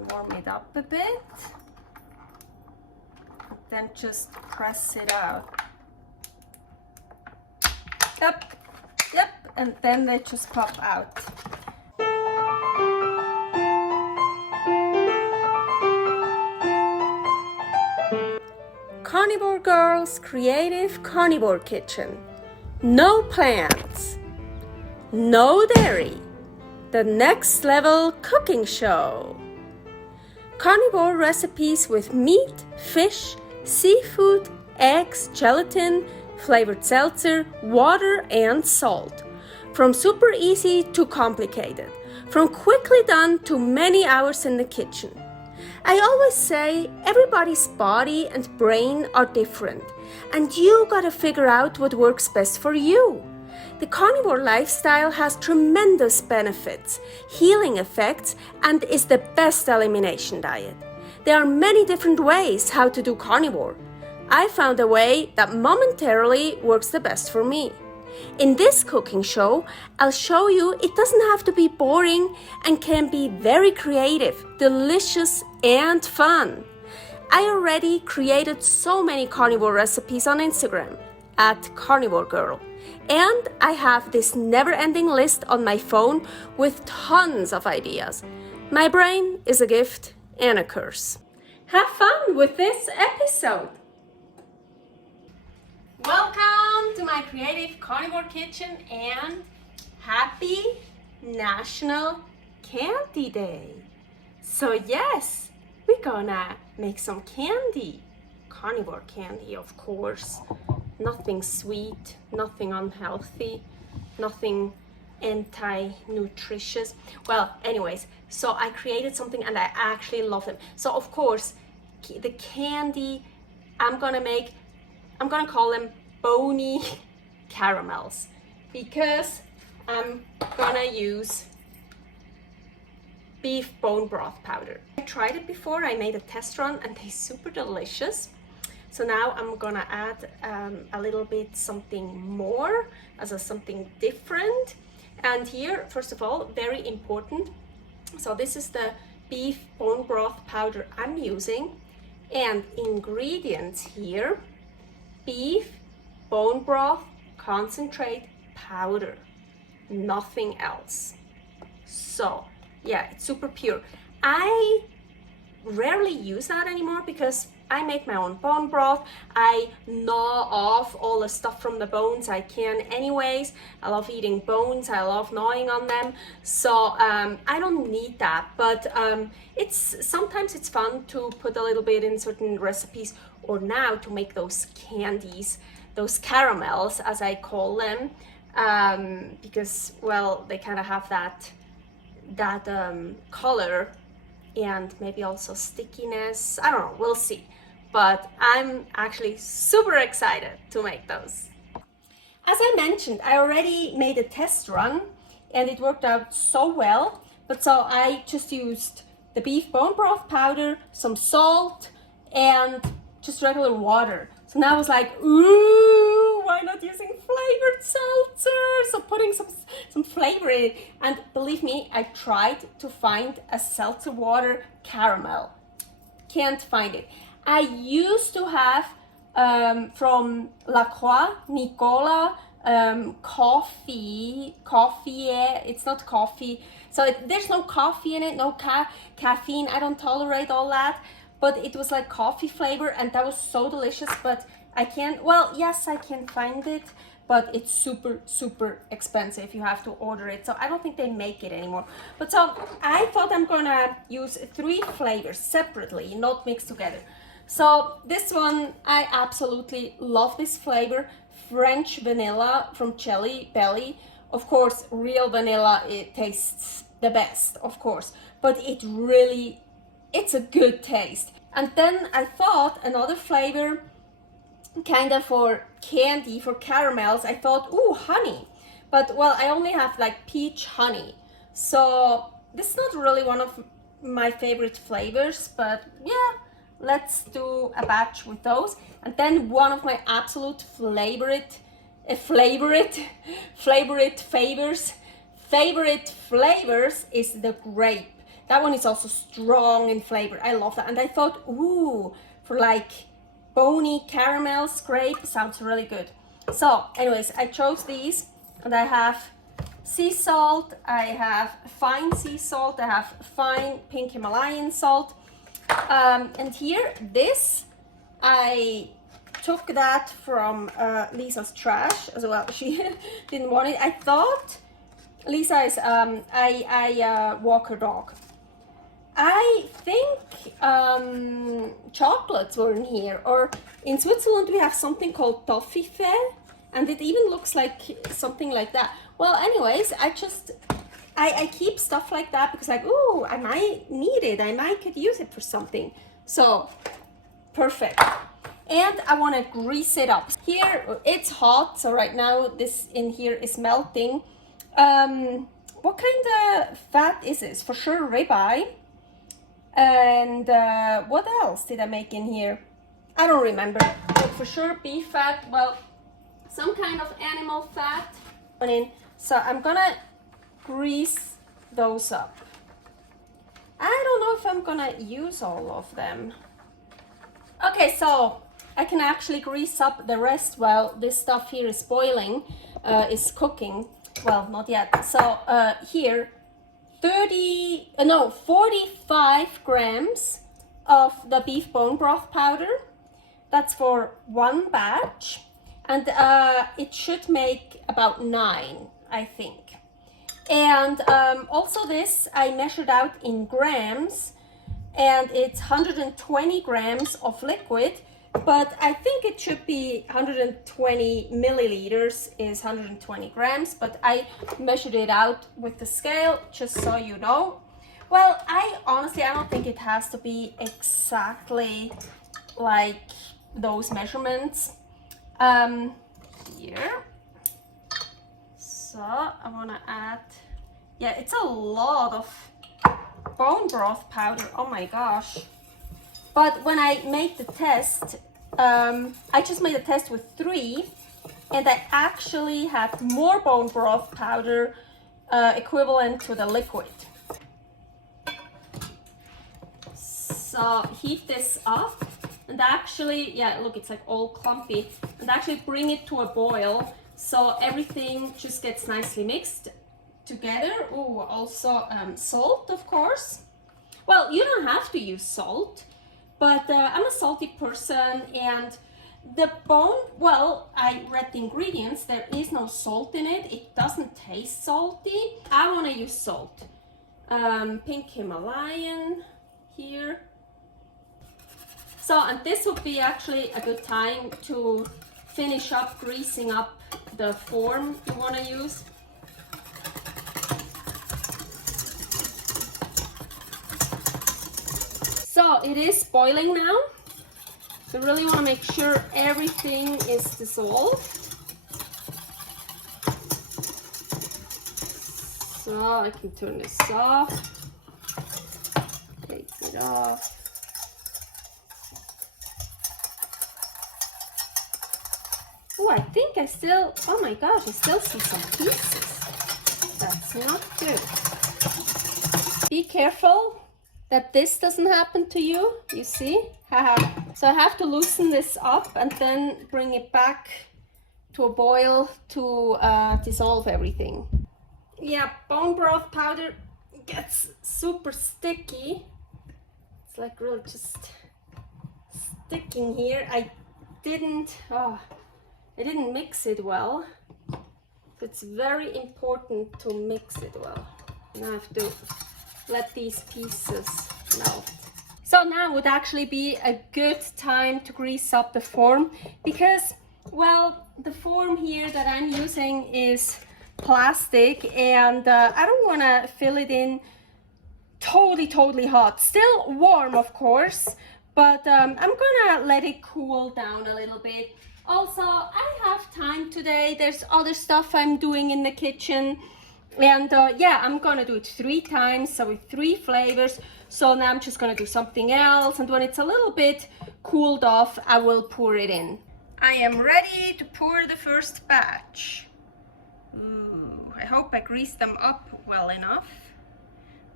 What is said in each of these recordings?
can warm it up a bit. Then just press it out. Yep, and then they just pop out. Carnivore Girl's Creative Carnivore Kitchen. No plants, no dairy, the next level cooking show. Carnivore recipes with meat, fish, seafood, eggs, gelatin, flavored seltzer, water, and salt. From super easy to complicated, from quickly done to many hours in the kitchen. I always say everybody's body and brain are different, and you gotta figure out what works best for you. The carnivore lifestyle has tremendous benefits, healing effects, and is the best elimination diet. There are many different ways how to do carnivore. I found a way that momentarily works the best for me. In this cooking show, I'll show you it doesn't have to be boring and can be very creative, delicious, and fun. I already created so many carnivore recipes on Instagram at karnivorgirl. And I have this never-ending list on my phone with tons of ideas. My brain is a gift and a curse. Have fun with this episode. Welcome to my Creative Carnivore Kitchen and happy National Candy Day. So yes, we're gonna make some candy. Carnivore candy, of course. Nothing sweet, nothing unhealthy, nothing anti-nutritious. Well, anyways, so I created something and I actually love them. So of course, the candy I'm gonna call them Boney caramels because I'm gonna use beef bone broth powder. I tried it before, I made a test run and they're super delicious. So now I'm gonna add a little bit something more, something different. And here, first of all, very important. So this is the beef bone broth powder I'm using. And ingredients here, beef bone broth concentrate powder, nothing else. So yeah, it's super pure. I rarely use that anymore because I make my own bone broth. I gnaw off all the stuff from the bones I can anyways. I love eating bones. I love gnawing on them. So I don't need that, but sometimes it's fun to put a little bit in certain recipes or now to make those candies, those caramels as I call them, because well, they kind of have that color and maybe also stickiness. I don't know, we'll see. But I'm actually super excited to make those. As I mentioned, I already made a test run and it worked out so well. But so I just used the beef bone broth powder, some salt, and just regular water. So now I was like, ooh, why not using flavored seltzer? So putting some flavor in it. And believe me, I tried to find a seltzer water caramel. Can't find it. I used to have from La Croix, Nicola, coffee, it's not coffee. So there's no coffee in it, no caffeine. I don't tolerate all that. But it was like coffee flavor and that was so delicious. But I can't, well, yes, I can find it. But it's super, super expensive. You have to order it. So I don't think they make it anymore. But so I thought I'm gonna use 3 flavors separately, not mixed together. So this one, I absolutely love this flavor. French vanilla from Jelly Belly. Of course, real vanilla, it tastes the best, of course. But it's a good taste. And then I thought another flavor, kind of for candy, for caramels, I thought, ooh, honey. But well, I only have like peach honey. So this is not really one of my favorite flavors, but yeah, let's do a batch with those. And then one of my absolute favorite flavors is the grape. that one is also strong in flavor. I love that. And I thought, ooh, for like Boney caramel scrape, sounds really good. So anyways, I chose these, and I have sea salt, I have fine sea salt, I have fine pink Himalayan salt. And here, this, I took that from Lisa's trash as well. She didn't want it. I thought Lisa is, I walk her dog. I think chocolates were in here, or in Switzerland we have something called Toffee, and it even looks like something like that. Well, anyways, I keep stuff like that because like, ooh, I might need it, I might could use it for something. So perfect. And I want to grease it up. Here it's hot, so right now this in here is melting. What kind of fat is this? For sure ribeye. And what else did I make in here? I don't remember, but for sure beef fat. Well, some kind of animal fat. So I'm gonna grease those up. I don't know if I'm gonna use all of them. Okay, so I can actually grease up the rest while this stuff here is boiling, is cooking. Well, not yet. So here, 45 grams of the beef bone broth powder. That's for one batch, and it should make about 9, I think. And also this I measured out in grams, and it's 120 grams of liquid, but I think it should be 120 milliliters is 120 grams, but I measured it out with the scale, just so you know. Well, I don't think it has to be exactly like those measurements. Here. So I want to add, yeah, it's a lot of bone broth powder, oh my gosh. But when I made the test, I just made a test with 3, and I actually had more bone broth powder equivalent to the liquid. So heat this up, and actually, yeah, look, it's like all clumpy, and actually bring it to a boil so everything just gets nicely mixed together. Oh, also salt, of course. Well, you don't have to use salt, but I'm a salty person, and the bone, well, I read the ingredients, there is no salt in it, it doesn't taste salty. I want to use salt. Pink Himalayan here. So, and this would be actually a good time to finish up greasing up the form you want to use. So it is boiling now. So really want to make sure everything is dissolved. So I can turn this off. Take it off. Oh, I think I still, oh my gosh, I still see some pieces. That's not good. Be careful that this doesn't happen to you, you see? So I have to loosen this up and then bring it back to a boil to dissolve everything. Yeah, bone broth powder gets super sticky. It's like really just sticking here. I didn't mix it well. So it's very important to mix it well. And I have to let these pieces melt. So now would actually be a good time to grease up the form, because, well, the form here that I'm using is plastic, and I don't want to fill it in totally hot. Still warm, of course, but I'm gonna let it cool down a little bit. Also, I have time today. There's other stuff I'm doing in the kitchen. And yeah, I'm gonna do it 3 times, so with 3 flavors. So now I'm just gonna do something else, and when it's a little bit cooled off, I will pour it in. I am ready to pour the first batch. Ooh, I hope I greased them up well enough.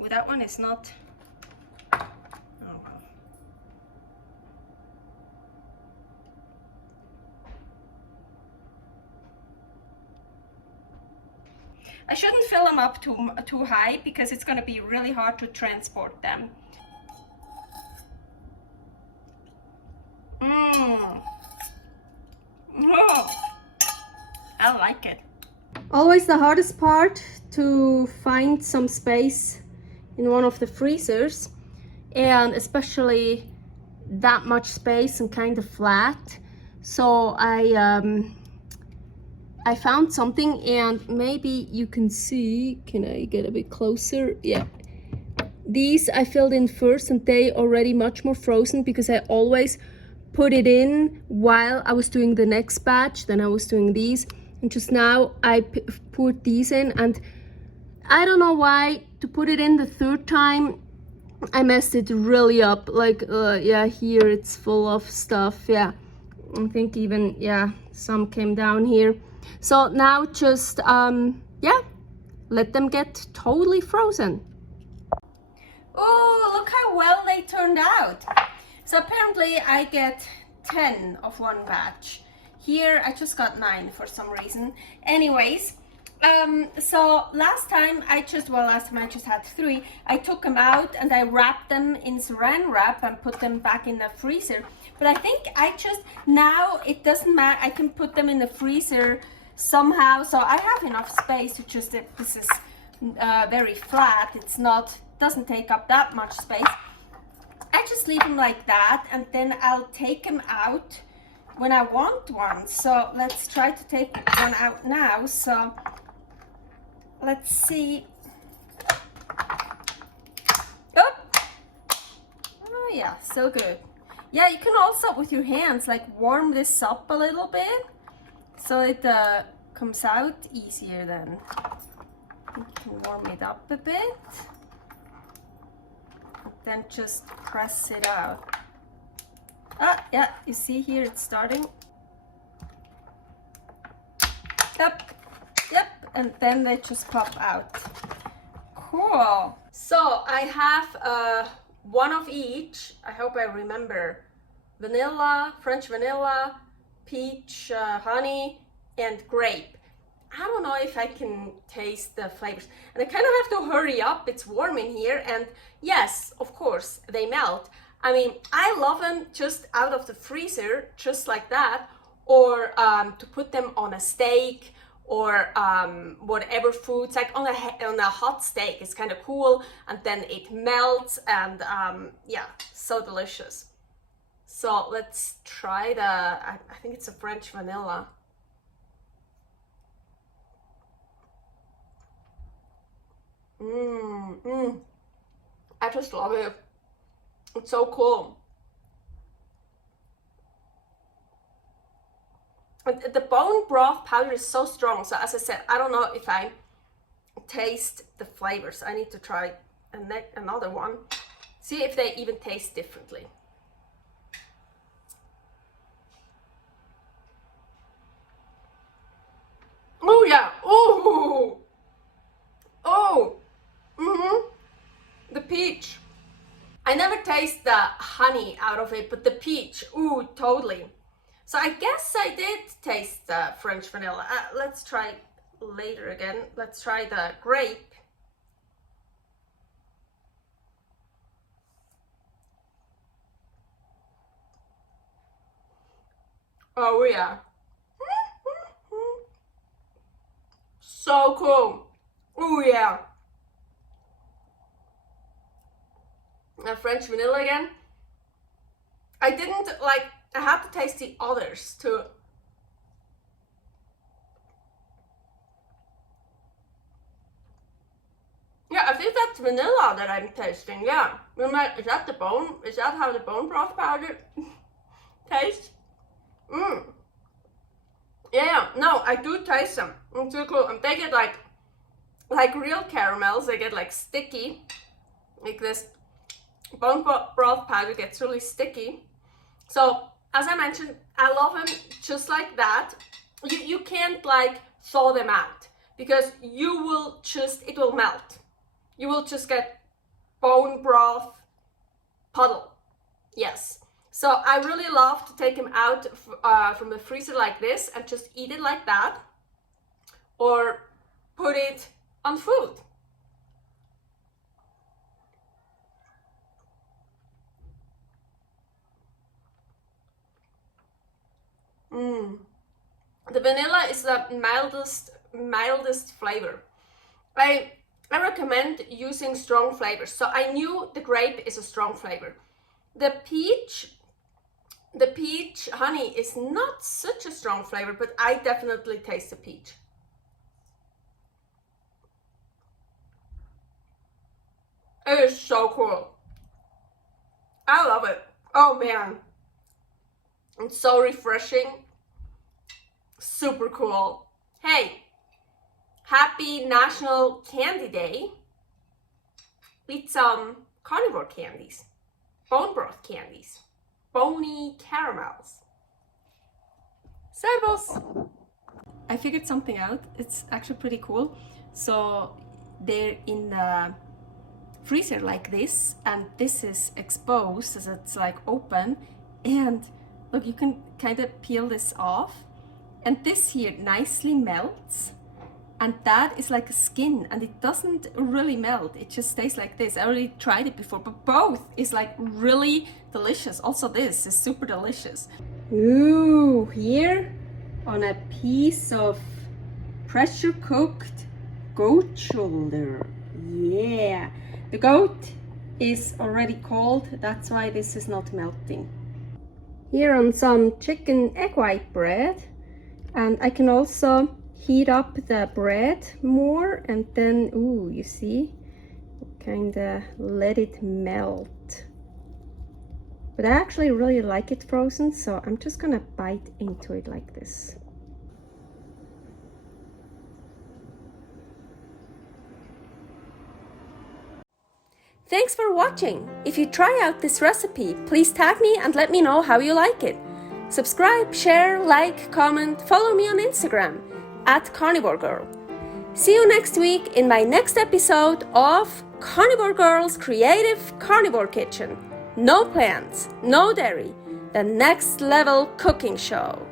Ooh, that one is not I shouldn't fill them up too high because it's going to be really hard to transport them. Mmm. Oh, I like it. Always the hardest part to find some space in one of the freezers, and especially that much space and kind of flat. So I found something, and maybe you can see, can I get a bit closer? Yeah, these I filled in first, and they already much more frozen because I always put it in while I was doing the next batch. Then I was doing these, and just now I put these in, and I don't know why to put it in the third time I messed it really up. Like yeah, here it's full of stuff. Yeah, I think even, yeah, some came down here. So now just yeah, let them get totally frozen. Oh, look how well they turned out. So apparently I get 10 of one batch. Here I just got 9 for some reason. Anyways, so last time I just had 3. I took them out and I wrapped them in saran wrap and put them back in the freezer. But I think now it doesn't matter, I can put them in the freezer somehow. So I have enough space to just, this is very flat, doesn't take up that much space. I just leave them like that, and then I'll take them out when I want one. So let's try to take one out now. So let's see. Oh yeah, still good. Yeah, you can also with your hands like warm this up a little bit so it comes out easier then. You can warm it up a bit. Then just press it out. Ah, yeah, you see here it's starting. Yep, and then they just pop out. Cool. So I have one of each. I hope I remember. Vanilla, French vanilla, peach, honey, and grape. I don't know if I can taste the flavors, and I kind of have to hurry up. It's warm in here, and yes, of course they melt. I mean, I love them just out of the freezer, just like that, or to put them on a steak or whatever foods, like on a hot steak. It's kind of cool, and then it melts, and yeah, so delicious. So let's try I think it's a French vanilla. I just love it. It's so cool. And the bone broth powder is so strong. So as I said, I don't know if I taste the flavors. I need to try another one. See if they even taste differently. Oh yeah. Oh. Oh. The peach. I never taste the honey out of it, but the peach, ooh, totally. So I guess I did taste the French vanilla. Let's try later again. Let's try the grape. Oh yeah. So cool. Oh yeah. French vanilla again. I didn't like, I had to taste the others too. Yeah, I think that's vanilla that I'm tasting. Yeah. Is that the bone? Is that how the bone broth powder tastes? Yeah, no, I do taste them. It's so cool. And they get like real caramels. They get like sticky. Like this bone broth powder gets really sticky. So as I mentioned, I love them just like that. You can't like thaw them out because it will melt. You will just get bone broth puddle. Yes. So I really love to take them out from the freezer like this and just eat it like that, or put it on food. The vanilla is the mildest flavor. I recommend using strong flavors. So I knew the grape is a strong flavor. The peach honey is not such a strong flavor, but I definitely taste the peach. It is so cool. I love it. Oh man. It's so refreshing. Super cool. Hey, happy National Candy Day. Eat some carnivore candies. Bone broth candies. Boney caramels. Servus! I figured something out. It's actually pretty cool. So they're in a freezer like this, and this is exposed as it's like open, and look, you can kind of peel this off, and this here nicely melts, and that is like a skin, and it doesn't really melt, it just stays like this. I already tried it before, but both is like really delicious. Also this is super delicious. Ooh, here on a piece of pressure cooked goat shoulder. Yeah, the goat is already cold, that's why this is not melting. Here on some chicken egg white bread, and I can also heat up the bread more, and then, ooh, you see, kinda let it melt. But I actually really like it frozen, so I'm just gonna bite into it like this. Thanks for watching. If you try out this recipe, please tag me and let me know how you like it. Subscribe, share, like, comment, follow me on Instagram @karnivorgirl. See you next week in my next episode of Carnivore Girl's Creative Carnivore Kitchen. No plants, no dairy, the next level cooking show.